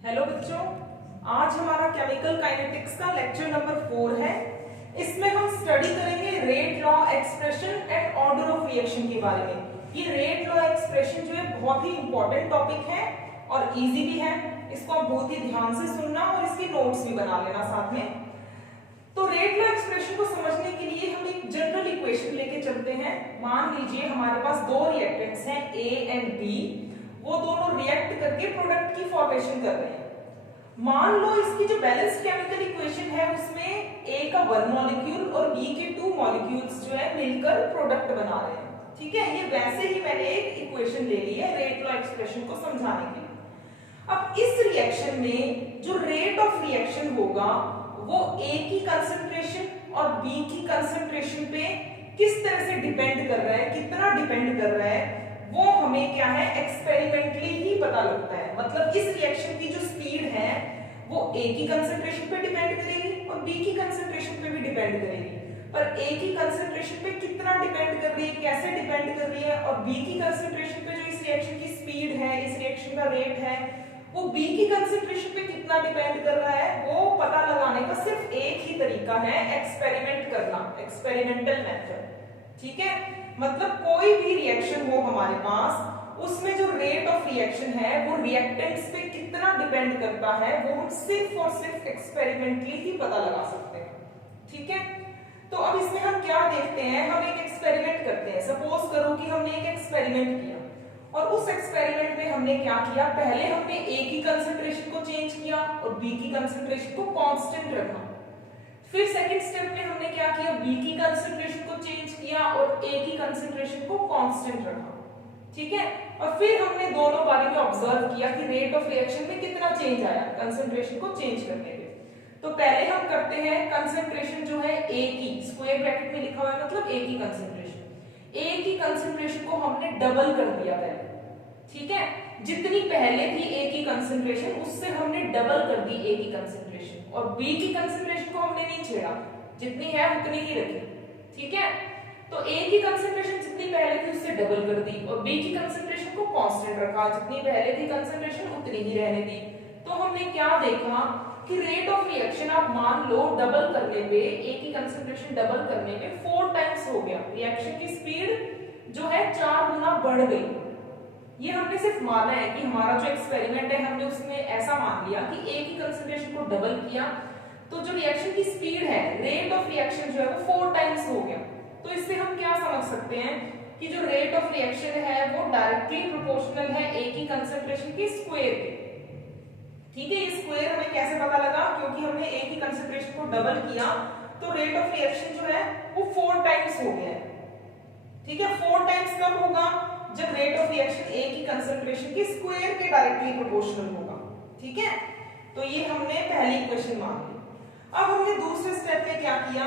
Hello बच्चों, आज हमारा केमिकल काइनेटिक्स का लेक्चर नंबर 4 है। इसमें हम स्टडी करेंगे rate law expression and order of reaction के बारे में। ये रेट लॉ एक्सप्रेशन जो है बहुत ही इंपॉर्टेंट टॉपिक है और इजी भी है। इसको आप बहुत ही ध्यान से सुनना और इसके नोट्स भी बना लेना साथ में। तो रेट लॉ एक्सप्रेशन को समझने के लिए हम एक जनरल इक्वेशन लेके चलते हैं। मान लीजिए हमारे पास दो रिएक्टेंट्स हैं ए एंड बी, वो दोनों रिएक्ट करके प्रोडक्ट की फॉर्मेशन कर रहे हैं। मान लो इसकी जो बैलेंस्ड केमिकल इक्वेशन है उसमें ए का 1 मॉलिक्यूल और बी के 2 मॉलिक्यूल्स जो है मिलकर प्रोडक्ट बना रहे हैं। ठीक है, ये वैसे ही मैंने एक इक्वेशन ले ली है रेट लॉ एक्सप्रेशन को समझाने के लिए। अब इस रिएक्शन में जो रेट ऑफ रिएक्शन होगा वो ए की कंसंट्रेशन और बी की कंसंट्रेशन पे किस तरह से डिपेंड कर रहा है, कितना डिपेंड कर रहा है, वो हमें क्या है एक्सपेरिमेंटली ही पता लगता है। मतलब इस रिएक्शन की जो स्पीड है वो ए की कंसंट्रेशन पे डिपेंड करेगी और बी की कंसंट्रेशन पे भी डिपेंड करेगी। पर ए की कंसंट्रेशन पे कितना डिपेंड कर रही है, कैसे डिपेंड कर रही है, और बी की कंसंट्रेशन पे जो इस रिएक्शन की स्पीड है, इस रिएक्शन का रेट है, वो बी की कंसंट्रेशन पे कितना डिपेंड कर रहा है, वो पता लगाने का सिर्फ एक ही तरीका है, एक्सपेरिमेंट करना, एक्सपेरिमेंटल मेथड। ठीक है, मतलब कोई भी रिएक्शन हो हमारे पास, उसमें जो रेट ऑफ रिएक्शन है वो रिएक्टेंट्स पे कितना डिपेंड करता है वो हम सिर्फ और सिर्फ एक्सपेरिमेंटली ही पता लगा सकते हैं। ठीक है, तो अब इसमें हम क्या देखते हैं, हम एक एक्सपेरिमेंट करते हैं। सपोज करो कि हमने एक एक्सपेरिमेंट किया और उस एक्सपेरिमेंट में हमने क्या किया, पहले हमने ए की कंसंट्रेशन को चेंज किया और बी की कंसंट्रेशन को कांस्टेंट रखा। फिर सेकंड स्टेप में हमने क्या किया, बी की कंसंट्रेशन को चेंज किया और ए की कंसंट्रेशन को कांस्टेंट रखा। ठीक है, और फिर हमने दोनों बारी में ऑब्जर्व किया कि रेट ऑफ रिएक्शन में कितना चेंज आया कंसंट्रेशन को चेंज करने पे। तो पहले हम करते हैं कंसंट्रेशन जो है ए की, स्क्वायर ब्रैकेट में लिखा हुआ है मतलब ए की कंसंट्रेशन। ए की कंसंट्रेशन को हमने डबल कर दिया पहले। ठीक है, जितनी पहले थी ए की कंसंट्रेशन उससे हमने डबल कर दी ए की कंसंट्रेशन, और बी की कंसंट्रेशन को हमने नहीं छेड़ा, जितनी है उतनी ही रखी। ठीक है, तो ए की कंसंट्रेशन जितनी पहले थी उससे डबल कर दी और बी की कंसंट्रेशन को कांस्टेंट रखा, जितनी पहले थी कंसंट्रेशन उतनी ही रहने दी। तो हमने क्या देखा कि रेट ऑफ रिएक्शन आप मान लो डबल करने पे, ए की कंसंट्रेशन डबल करने पे 4 टाइम्स हो गया, रिएक्शन की स्पीड जो है 4 गुना बढ़ गई। ये हमने सिर्फ माना है कि हमारा जो एक्सपेरिमेंट है हमने उसमें ऐसा मान लिया कि ए की कंसंट्रेशन को डबल किया तो जो रिएक्शन की स्पीड है, रेट ऑफ रिएक्शन जो है वो 4 टाइम्स हो गया। तो इससे हम क्या समझ सकते हैं कि जो रेट ऑफ रिएक्शन है वो डायरेक्टली प्रोपोर्शनल है ए की कंसंट्रेशन के स्क्वायर के। ठीक है, ये स्क्वायर हमें कैसे पता लगा, क्योंकि हमने ए की कंसंट्रेशन को डबल किया तो रेट ऑफ रिएक्शन जो है वो 4 टाइम्स हो गया है। ठीक है, 4 टाइम्स कब होगा, जब रेट ऑफ रिएक्शन ए की कंसंट्रेशन के स्क्वायर के डायरेक्टली प्रोपोर्शनल होगा। ठीक है, तो ये हमने पहली इक्वेशन मान ली। अब हमने दूसरे स्टेप में क्या किया,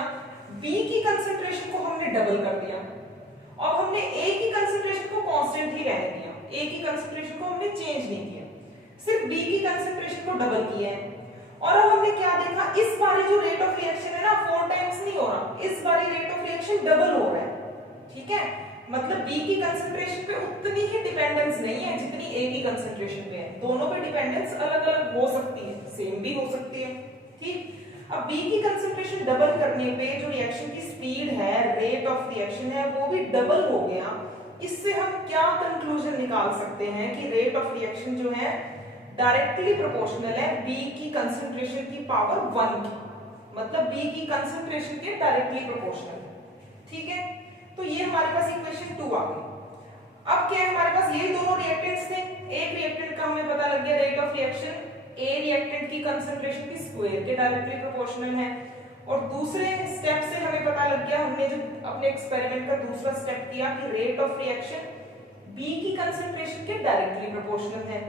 बी की कंसंट्रेशन को हमने डबल कर दिया और हमने ए की कंसंट्रेशन को कांस्टेंट ही रहने दिया, ए की कंसंट्रेशन को हमने चेंज नहीं किया, सिर्फ बी की कंसंट्रेशन को डबल किया है। और अब हमने क्या देखा, इस बारी जो रेट ऑफ रिएक्शन है ना 4 टाइम्स नहीं हो रहा, इस बारी रेट ऑफ रिएक्शन डबल हो रहा है। ठीक है, मतलब बी की कंसंट्रेशन पे उतनी ही डिपेंडेंस नहीं है जितनी ए की कंसंट्रेशन पे है, दोनों पे डिपेंडेंस अलग अलग हो सकती है, सेम भी हो सकती है। ठीक, अब बी की कंसंट्रेशन डबल करने पे जो रिएक्शन की स्पीड है, रेट ऑफ रिएक्शन है, वो भी डबल हो गया। इससे हम क्या कंक्लूजन निकाल सकते हैं कि रेट ऑफ रिएक्शन जो है डायरेक्टली प्रोपोर्शनल है बी की कंसंट्रेशन की पावर 1 की, मतलब बी की कंसंट्रेशन के डायरेक्टली प्रोपोर्शनल। ठीक है, तो ये हमारे पास इक्वेशन 2 आ गई। अब क्या है, हमारे पास ये दोनों रिएक्टेंट्स थे, एक रिएक्टेंट का हमें पता लग गया rate of reaction A reactant की कंसंट्रेशन की स्क्वायर के डायरेक्टली प्रोपोर्शनल है, और दूसरे स्टेप से हमें पता लग गया, हमने जो अपने एक्सपेरिमेंट का दूसरा स्टेप किया कि रेट ऑफ रिएक्शन बी की कंसंट्रेशन के डायरेक्टली प्रोपोर्शनल है।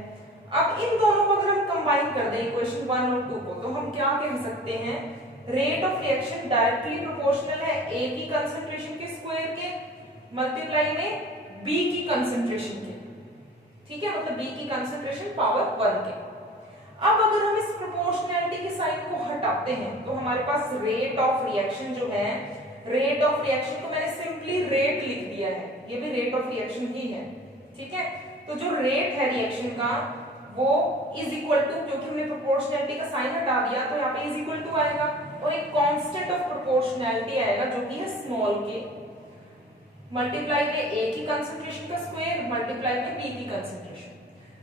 अब इन दोनों को अगर हम कंबाइन कर दें इक्वेशन 1 और 2 को, तो हम क्या कह सकते हैं, rate of reaction directly proportional है ए की कंसंट्रेशन के स्क्वायर के मल्टीप्लाई में बी की कंसंट्रेशन के। ठीक है, मतलब बी की कंसंट्रेशन पावर 1 के। अब अगर हम इस प्रोपोर्शनैलिटी के साइन को हटाते हैं तो हमारे पास रेट ऑफ रिएक्शन जो है, रेट ऑफ रिएक्शन को मैंने सिंपली रेट लिख दिया है, ये भी रेट ऑफ रिएक्शन ही है। ठीक है, तो जो रेट है रिएक्शन का वो इज इक्वल टू, क्योंकि हमने प्रोपोर्शनैलिटी का साइन हटा दिया तो यहाँ पे इज इक्वल टू आएगा और एक कांस्टेंट ऑफ प्रोपोर्शनैलिटी आएगा जो कि है स्मॉल के मल्टीप्लाई में ए की कंसंट्रेशन का स्क्वायर मल्टीप्लाई में बी की कंसंट्रेशन।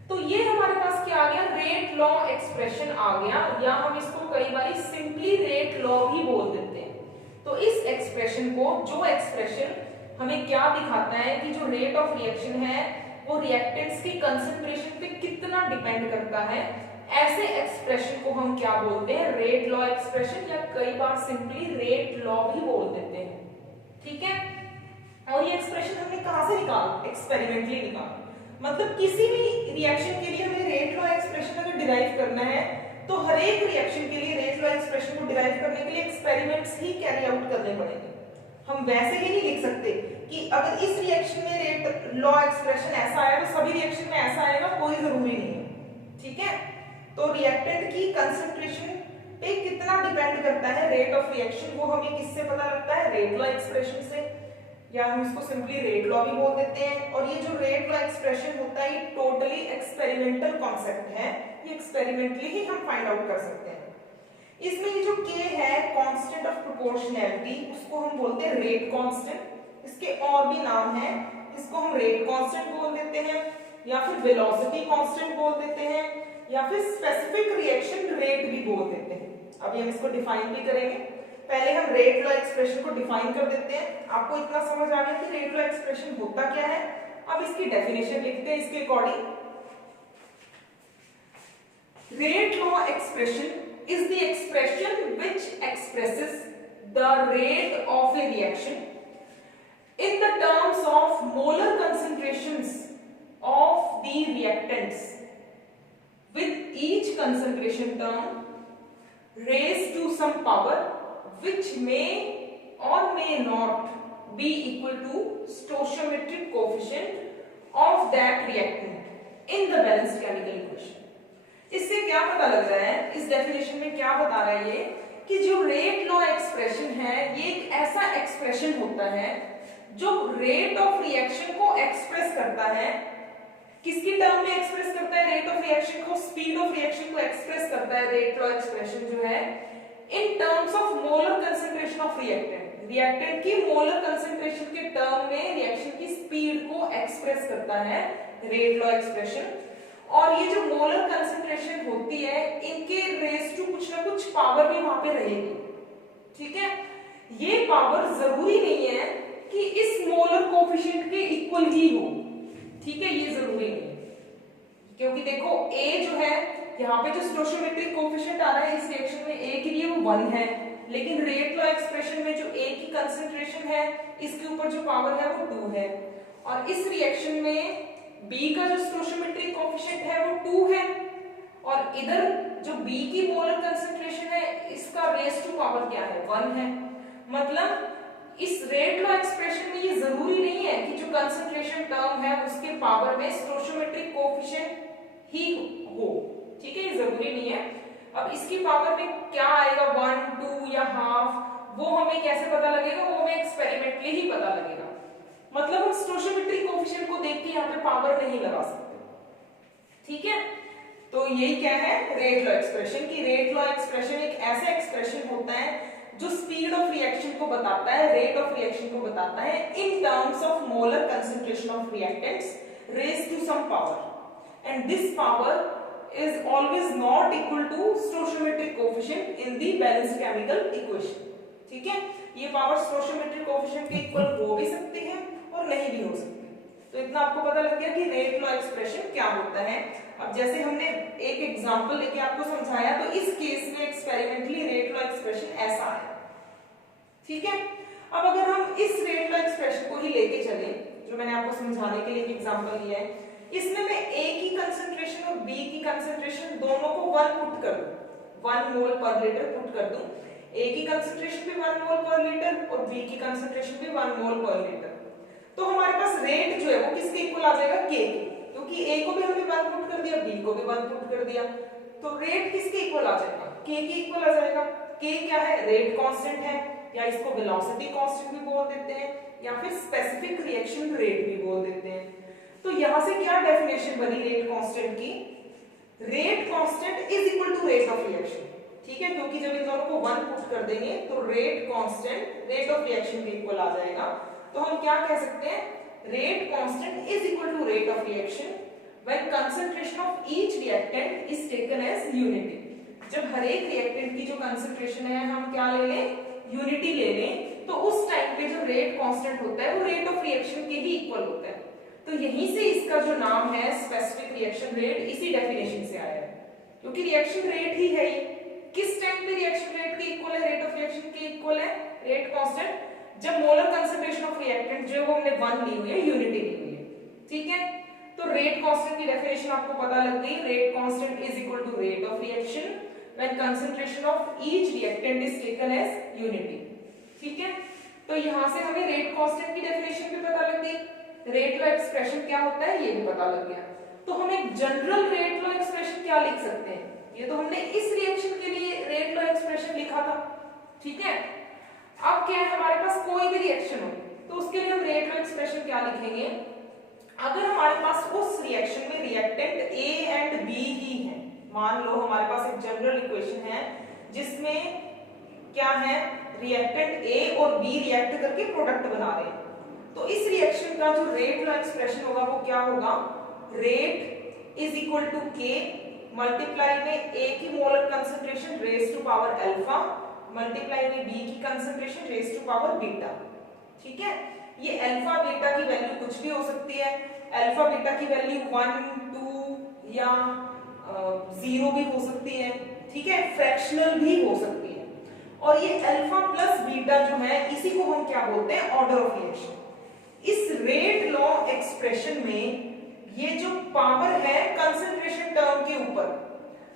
तो ये हमारे पास क्या आ गया, रेट लॉ एक्सप्रेशन आ गया, या हम इसको कई बार सिंपली रेट लॉ भी बोल देते हैं। तो इस एक्सप्रेशन को, जो एक्सप्रेशन हमें क्या दिखाता है कि जो रेट ऑफ रिएक्शन है वो रिएक्टेंट्स की कंसंट्रेशन पे कितना डिपेंड करता है, ऐसे एक्सप्रेशन को हम क्या बोलते हैं, रेट लॉ एक्सप्रेशन, या कई बार सिंपली रेट लॉ भी बोल देते हैं। ठीक है, और ये एक्सप्रेशन हमने कहां से निकाला, एक्सपेरिमेंटली निकाला। मतलब किसी भी रिएक्शन के लिए हमें रेट लॉ एक्सप्रेशन अगर डिराइव करना है तो हर एक रिएक्शन के लिए रेट लॉ एक्सप्रेशन को डिराइव करने के लिए एक्सपेरिमेंट्स ही कैरी आउट करने पड़ेंगे। हम वैसे ही नहीं लिख सकते कि अगर इस रिएक्शन में रेट लॉ एक्सप्रेशन ऐसा आया तो सभी रिएक्शन में ऐसा आएगा, कोई जरूरी नहीं है। ठीक है, तो रिएक्टेंट की कंसंट्रेशन पे कितना डिपेंड करता है रेट ऑफ रिएक्शन, वो हमें किससे पता लगता है, रेट लॉ एक्सप्रेशन से, या हम इसको सिंपली रेट लॉ भी बोल देते हैं। और ये जो रेट लॉ एक्सप्रेशन होता है ये टोटली एक्सपेरिमेंटल कॉन्सेप्ट है, ये एक्सपेरिमेंटली ही हम फाइंड आउट कर सकते हैं। इसमें ये जो k है, कांस्टेंट ऑफ प्रोपोर्शनैलिटी, उसको हम बोलते हैं रेट कांस्टेंट। इसके और भी नाम हैं, इसको हम रेट कांस्टेंट बोल देते हैं, या फिर वेलोसिटी कांस्टेंट बोल देते हैं, या फिर स्पेसिफिक रिएक्शन रेट भी बोल देते हैं। अभी हम इसको डिफाइन भी करेंगे। पहले हम रेट लॉ एक्सप्रेशन को डिफाइन कर देते हैं। आपको इतना समझ आ गया कि रेट लॉ एक्सप्रेशन होता क्या है। अब इसकी डेफिनेशन लिखते हैं इसके according. Rate law expression is the expression which expresses the rate of a reaction in the terms of molar concentrations of the reactants, with each concentration term raised to some power which may or may not be equal to stoichiometric coefficient of that reactant in the balanced chemical equation। इससे क्या पता लग रहा है, इस definition में क्या बता रहा है ये, कि जो रेट लॉ एक्सप्रेशन है ये एक ऐसा एक्सप्रेशन होता है जो रेट ऑफ रिएक्शन को एक्सप्रेस करता है। किसकी टर्म में एक्सप्रेस करता है रेट ऑफ रिएक्शन को, स्पीड ऑफ रिएक्शन को एक्सप्रेस करता है रेट लॉ एक्सप्रेशन जो है, in terms of molar concentration of reactant. Reactant की मोलर कंसंट्रेशन के टर्म में रिएक्शन की स्पीड को एक्सप्रेस करता है रेट लॉ एक्सप्रेशन। और ये जो मोलर कंसंट्रेशन होती है इनके रेस टू कुछ ना कुछ पावर भी वहां पे रहेगी। ठीक है, ये पावर जरूरी नहीं है कि इस मोलर कोफिशिएंट के इक्वल ही हो। ठीक है, ये जरूरी नहीं है, क्योंकि देखो A जो है यहाँ पे जो स्टोइचोमेट्रिक कोफिशिएंट आ रहा है इस रिएक्शन में A के लिए वो 1 है, लेकिन रेट लॉ एक्सप्रेशन में जो A की कंसंट्रेशन है इसके ऊपर जो पावर है वो 2 है, और इस रिएक्शन में B का जो स्टोइचोमेट्रिक कोफिशिएंट है वो 2 है, और इधर जो B की मोलर कंसंट्रेशन है इसका रेस टू पावर क्या है, 1 है। मतलब इस रेट लॉ एक्सप्रेशन में ये जरूरी नहीं है कि जो कंसंट्रेशन टर्म है उसके पावर में स्टोइचोमेट्रिक कोफिशिएंट ही हो। ठीक है, ये जरूरी नहीं है। अब इसकी पावर में क्या आएगा, 1, 2 या हाफ, वो हमें कैसे पता लगेगा, वो हमें एक्सपेरिमेंटली ही पता लगेगा। मतलब हम स्टोइचोमेट्रिक कोफिशिएंट को देख के यहाँ पे पावर नहीं लगा सकते। ठीक है, तो यही क्या है रेट लॉ एक्सप्रेशन की। रेट लॉ एक्सप्रेशन एक ऐसा एक्सप्रेशन होता है जो स्पीड ऑफ रिएक्शन को बताता है, रेट ऑफ रिएक्शन को बताता है in terms of molar concentration of reactants raised to some power, and this power is always not equal to stoichiometric coefficient in the balanced chemical equation। ठीक है, ये power स्टोइचोमेट्रिक coefficient के equal हो भी सकती है और नहीं भी हो सकती। तो इतना आपको पता लग गया कि रेट लॉ एक्सप्रेशन क्या होता है। अब जैसे हमने एक एग्जांपल लेके आपको समझाया, तो इस केस में एक्सपेरिमेंटली रेट लॉ एक्सप्रेशन ऐसा है। ठीक है, अब अगर हम इस रेट लॉ एक्सप्रेशन को ही लेके चले, जो मैंने आपको समझाने के लिए एक एग्जांपल लिया है, इसमें मैं A की कंसंट्रेशन और B की कंसंट्रेशन दोनों को 1 पुट कर दूं, 1 मोल पर लीटर पुट कर दूं। A की कंसंट्रेशन भी 1 मोल पर लीटर और B की कंसंट्रेशन भी 1 मोल पर लीटर। तो हमारे पास रेट जो है वो किसके इक्वल आ जाएगा, K के, क्योंकि A को भी हमने 1 पुट कर दिया, B को भी 1 पुट कर दिया, तो रेट किसके इक्वल आ जाएगा, K के इक्वल आ जाएगा। K क्या है, रेट कांस्टेंट है, या इसको वेलोसिटी कांस्टेंट भी बोल देते हैं, या फिर स्पेसिफिक रिएक्शन रेट भी बोल देते हैं। तो यहां से क्या डेफिनेशन बनी रेट कांस्टेंट की, rate constant is equal to rate of reaction, ठीक है, क्योंकि जब इन दोनों को 1 पुट कर देंगे तो rate constant rate of reaction के इक्वल आ जाएगा। तो हम क्या कह सकते हैं, rate constant is equal to rate of reaction when concentration of each reactant is taken as unity. जब हर एक रिएक्टेंट की जो कंसंट्रेशन है हम क्या ले लें, यूनिटी ले लें, तो उस टाइम पे जो रेट कांस्टेंट होता है वो रेट ऑफ रिएक्शन के ही इक्वल होता है। तो यहीं से इसका जो नाम है स्पेसिफिक रिएक्शन रेट इसी डेफिनेशन से आया है, क्योंकि रिएक्शन रेट ही है। किस टाइम पे रिएक्शन रेट के इक्वल है, रेट ऑफ रिएक्शन के इक्वल है रेट कांस्टेंट, जब मोलर कंसंट्रेशन ऑफ रिएक्टेंट जो हमने 1 ली हुई है, यूनिटी ली हुई है, ठीक है। तो रेट कांस्टेंट की डेफिनेशन आपको पता लग गई, rate constant is equal to rate of reaction when concentration of each reactant is taken as unity, ठीक है। तो यहां से हमें रेट कांस्टेंट की डेफिनेशन भी पता लग गई, रेट लॉ एक्सप्रेशन क्या होता है ये भी पता लग गया। तो हम एक जनरल रेट लॉ एक्सप्रेशन क्या लिख सकते हैं, ये तो हमने इस रिएक्शन के लिए रेट लॉ एक्सप्रेशन लिखा था, ठीक है। अब क्या है, हमारे पास कोई भी रिएक्शन हो तो उसके लिए हम रेट लॉ एक्सप्रेशन क्या लिखेंगे, अगर हमारे पास उस रिएक्शन में रिएक्टेंट ए एंड बी ही है, मान लो हमारे पास एक जनरल इक्वेशन है जिसमें क्या है, रिएक्टेंट ए और बी रिएक्ट करके प्रोडक्ट बना रहे हैं, तो इस रिएक्शन का जो रेट लॉ एक्सप्रेशन होगा वो क्या होगा, rate is equal to k multiply में ए की molar concentration raise to power alpha multiply में बी की concentration raise to power beta, ठीक है। ये अल्फा बीटा की वैल्यू कुछ भी हो सकती है, अल्फा बीटा की वैल्यू 1 2 या 0 भी हो सकती है, ठीक है, फ्रैक्शनल भी हो सकती है। और ये अल्फा प्लस बीटा जो है इसी को हम क्या बोलते हैं, ऑर्डर ऑफ रिएक्शन। इस रेट लॉ एक्सप्रेशन में ये जो पावर है कंसंट्रेशन टर्म के ऊपर,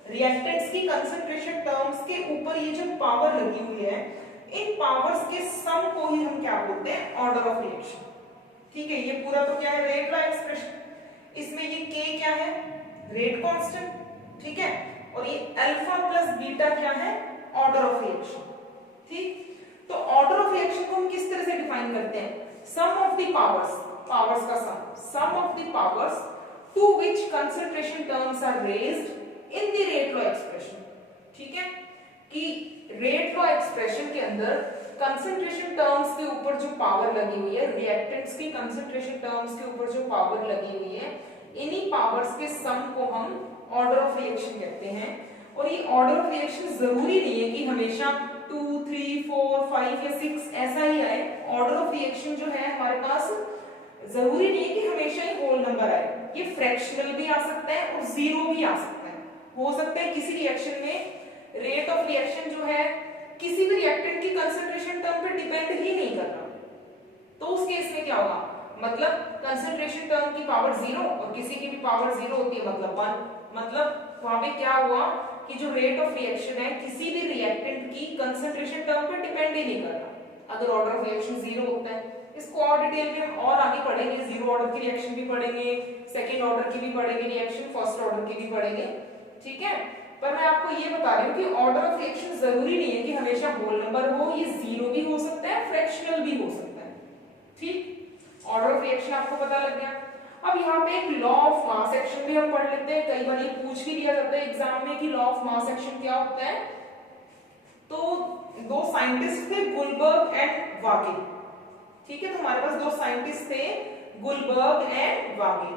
रिएक्टेंट्स की कंसंट्रेशन टर्म्स के ऊपर ये जो पावर लगी हुई है, इन पावर्स के सम को ही हम क्या बोलते हैं, ऑर्डर ऑफ रिएक्शन, ठीक है। ये पूरा तो क्या है, रेट लॉ एक्सप्रेशन, इसमें ये k क्या है, रेट कांस्टेंट, ठीक है, और ये अल्फा प्लस बीटा क्या है, ऑर्डर ऑफ रिएक्शन, ठीक। तो ऑर्डर ऑफ रिएक्शन को हम किस तरह से डिफाइन करते हैं, सम ऑफ द पावर्स का sum of the powers to which concentration terms are raised in the rate law expression, ठीक है, कि रेट लॉ एक्सप्रेशन के अंदर कंसंट्रेशन टर्म्स के ऊपर जो पावर लगी हुई है, रिएक्टेंट्स की कंसंट्रेशन टर्म्स के ऊपर जो पावर लगी हुई है, इन्हीं पावर्स के सम को हम ऑर्डर ऑफ रिएक्शन कहते हैं। और ये ऑर्डर ऑफ रिएक्शन जरूरी नहीं है कि हमेशा 2 3 4 5 या 6 ऐसा ही आए। ऑर्डर ऑफ रिएक्शन जो है हमारे पास जरूरी नहीं है कि हमेशा ही होल नंबर आए, ये फ्रैक्शनल भी आ सकता है और जीरो भी आ सकता है। हो सकता है किसी रिएक्शन में रेट ऑफ रिएक्शन जो है किसी भी रिएक्टेंट की कंसंट्रेशन टर्म पे डिपेंड ही नहीं कर रहा, तो उस केस में क्या होगा, मतलब कंसंट्रेशन टर्म की पावर 0 और किसी की भी पावर 0 होती है मतलब 1, मतलब वहां पे क्या हुआ कि जो रेट ऑफ रिएक्शन है किसी भी रिएक्टेंट की कंसंट्रेशन टर्म पे डिपेंड ही नहीं कर रहा अगर ऑर्डर ऑफ रिएक्शन 0 होता है। इसको और डिटेल में हम और आगे पढ़ेंगे, 0 ऑर्डर की रिएक्शन भी पढ़ेंगे, सेकंड ऑर्डर की भी पढ़ेंगे रिएक्शन, फर्स्ट ऑर्डर की भी पढ़ेंगे, ठीक है। पर मैं आपको ये बता रही हूँ कि ऑर्डर ऑफ रिएक्शन जरूरी नहीं है कि हमेशा होल नंबर हो, ये 0 भी हो सकता है, फ्रैक्शनल भी हो सकता है, ठीक। ऑर्डर ऑफ रिएक्शन आपको पता लग गया। अब यहाँ पे एक लॉ ऑफ मास एक्शन भी हम पढ़ लेते हैं, कई बार ये पूछ भी दिया जाता है एग्जाम में कि लॉ ऑफ मास एक्शन क्या होता है। तो दो साइंटिस्ट थे गुलबर्ग एंड वागे, ठीक है, तो हमारे पास दो साइंटिस्ट थे गुलबर्ग एंड वागे।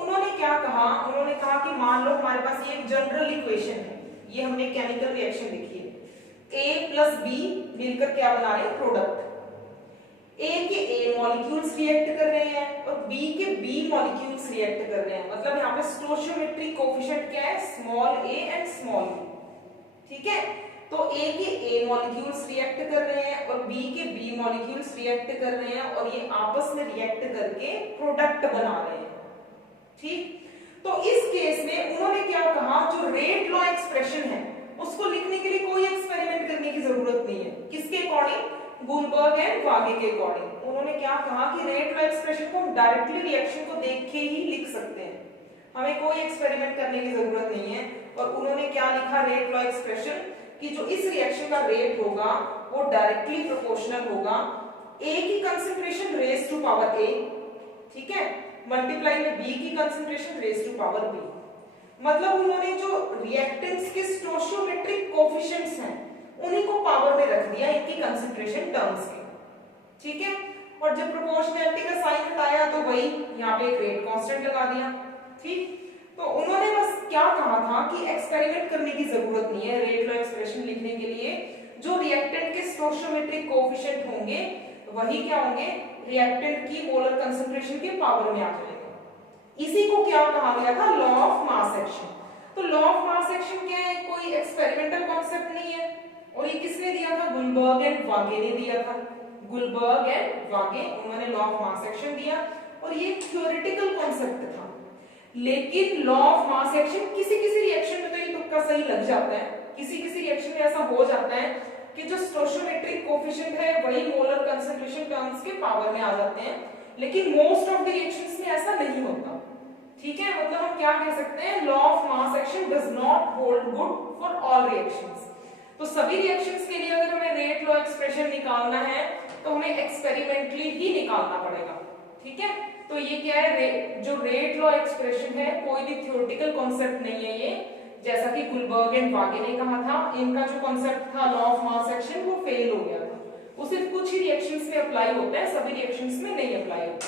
उन्होंने क्या कहा, उन्होंने कहा कि मान लो हमारे पास ये एक जनरल इक्वेशन है, ये हमने केमिकल रिएक्शन लिखी है, A प्लस बी मिलकर क्या बना रहे हैं, प्रोडक्ट। A के A मॉलिक्यूल्स रिएक्ट कर रहे हैं और B के B मॉलिक्यूल्स रिएक्ट कर रहे हैं, मतलब यहाँ पे स्टोइचियोमेट्रिक कोएफिशिएंट क्या है, small a and small b, ठीक है। तो A के A मॉलिक्यूल्स रिएक्ट कर रहे हैं और B के B मॉलिक्यूल्स रिएक्ट कर रहे हैं और ये आपस में रिएक्ट करके प्रोडक्ट बना रहे हैं, ठीक। तो इस केस में उन्होंने क्या कहा, जो रेट लॉ एक्सप्रेशन है उसको लिखने के लिए कोई एक्सपेरिमेंट करने की जरूरत नहीं है। किसके अकॉर्डिंग, गुलबर्ग एंड वागे के अकॉर्डिंग। उन्होंने क्या कहा कि रेट लॉ एक्सप्रेशन को हम डायरेक्टली रिएक्शन को देख के ही लिख सकते हैं, हमें कोई एक्सपेरिमेंट करने की जरूरत नहीं है। और उन्होंने क्या लिखा, रेट लॉ एक्सप्रेशन कि जो इस रिएक्शन का रेट होगा वो डायरेक्टली प्रोपोर्शनल होगा A की concentration raise to power A, ठीक है, मल्टीप्लाई में B की concentration raise to power B। मतलब उन्होंने जो रिएक्टेंट्स के स्टोइचियोमेट्रिक कोएफिशिएंट्स हैं उन्हीं को पावर में रख दिया इनकी कंसंट्रेशन टर्म्स के, ठीक है। और जब प्रोपोर्शनैलिटी का साइन हटाया तो वही यहाँ पे एक रेट कांस्टेंट लगा दिया, ठीक। तो उन्होंने बस क्या कहा था कि एक्सपेरिमेंट करने की जरूरत नहीं है रेट लॉ एक्सप्रेशन लिखने के लिए, जो रिएक्टेंट के स्टोइचियोमेट्रिक कोएफिशिएंट होंगे वही क्या होंगे, रिएक्टेंट की मोलर कंसंट्रेशन के पावर में आ जाएगा। इसी को क्या कहा गया था, लॉ ऑफ मास एक्शन। तो लॉ ऑफ मास एक्शन क्या है, कोई एक्सपेरिमेंटल कॉन्सेप्ट नहीं है, और ये किसने दिया था, गुलबर्ग एंड वागे ने दिया था। गुलबर्ग एंड वागे, उन्होंने लॉ ऑफ मास एक्शन दिया, और ये थ्योरेटिकल कॉन्सेप्ट था। लेकिन लॉ ऑफ मास एक्शन किसी किसी रिएक्शन में तो ये तुक्का सही लग जाता है, किसी किसी रिएक्शन में ऐसा हो जाता है कि जो स्टोइचियोमेट्रिक कोएफिशिएंट है वही मोलर कंसंट्रेशन टर्म्स के पावर में आ जाते हैं, लेकिन मोस्ट ऑफ द रिएक्शंस में ऐसा नहीं होता, ठीक है। मतलब हम क्या कह सकते हैं, law of mass action does not hold good for all reactions. तो सभी रिएक्शंस के लिए अगर हमें रेट लॉ एक्सप्रेशन निकालना है तो हमें एक्सपेरिमेंटली ही निकालना पड़ेगा, ठीक है। तो ये क्या है, जो रेट लॉ एक्सप्रेशन है कोई भी थ्योरेटिकल कॉन्सेप्ट नहीं है ये, जैसा कि गुलबर्ग एंड वागे ने कहा था, इनका जो कॉन्सेप्ट था लॉ ऑफ मास एक्शन वो फेल हो गया था। वो सिर्फ कुछ ही रिएक्शंस में अप्लाई होता है, सभी रिएक्शंस में नहीं अप्लाई होता।